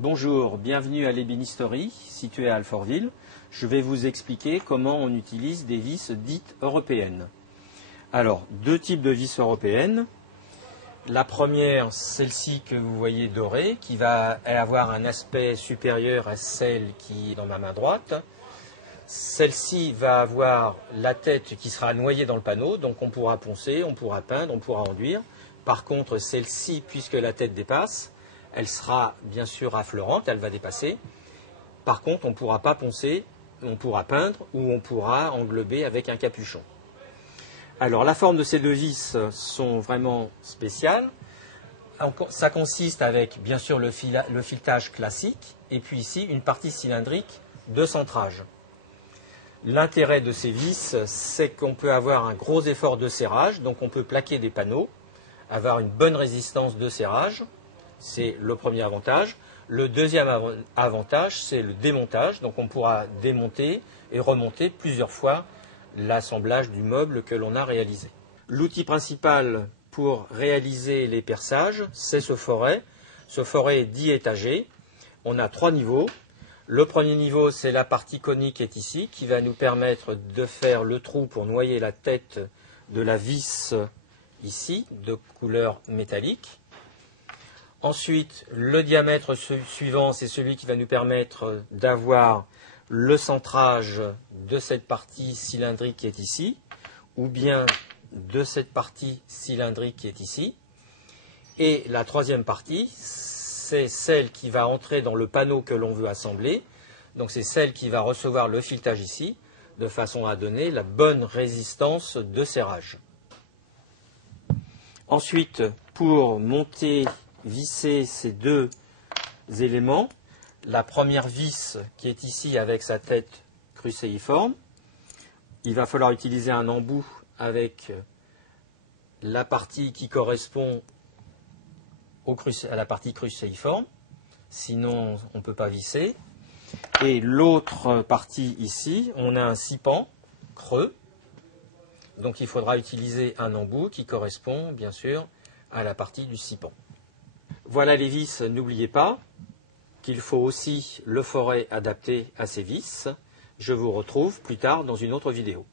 Bonjour, bienvenue à l'ébénisterie située à Alfortville. Je vais vous expliquer comment on utilise des vis dites européennes. Alors, deux types de vis européennes. La première, celle-ci que vous voyez dorée, qui va avoir un aspect supérieur à celle qui est dans ma main droite. Celle-ci va avoir la tête qui sera noyée dans le panneau, donc on pourra poncer, on pourra peindre, on pourra enduire. Par contre, celle-ci, puisque la tête dépasse, elle sera bien sûr affleurante, elle va dépasser. Par contre, on ne pourra pas poncer, on pourra peindre ou on pourra englober avec un capuchon. Alors, la forme de ces deux vis sont vraiment spéciales. Ça consiste avec, bien sûr, le filetage classique et puis ici, une partie cylindrique de centrage. L'intérêt de ces vis, c'est qu'on peut avoir un gros effort de serrage, donc on peut plaquer des panneaux, avoir une bonne résistance de serrage, c'est le premier avantage. Le deuxième avantage, c'est le démontage, donc on pourra démonter et remonter plusieurs fois l'assemblage du meuble que l'on a réalisé. L'outil principal pour réaliser les perçages, c'est ce foret. Ce foret est diétagé. On a trois niveaux. Le premier niveau, c'est la partie conique qui est ici, qui va nous permettre de faire le trou pour noyer la tête de la vis ici, de couleur métallique. Ensuite, le diamètre suivant, c'est celui qui va nous permettre d'avoir le centrage de cette partie cylindrique qui est ici, ou bien de cette partie cylindrique qui est ici. Et la troisième partie, c'est celle qui va entrer dans le panneau que l'on veut assembler. Donc c'est celle qui va recevoir le filetage ici, de façon à donner la bonne résistance de serrage. Ensuite, pour monter, visser ces deux éléments, la première vis qui est ici avec sa tête crucéiforme, il va falloir utiliser un embout avec la partie qui correspond à la partie crucéiforme, sinon on ne peut pas visser. Et l'autre partie ici, on a un sipan creux, donc il faudra utiliser un embout qui correspond bien sûr à la partie du sipan. Voilà les vis, n'oubliez pas qu'il faut aussi le foret adapté à ces vis. Je vous retrouve plus tard dans une autre vidéo.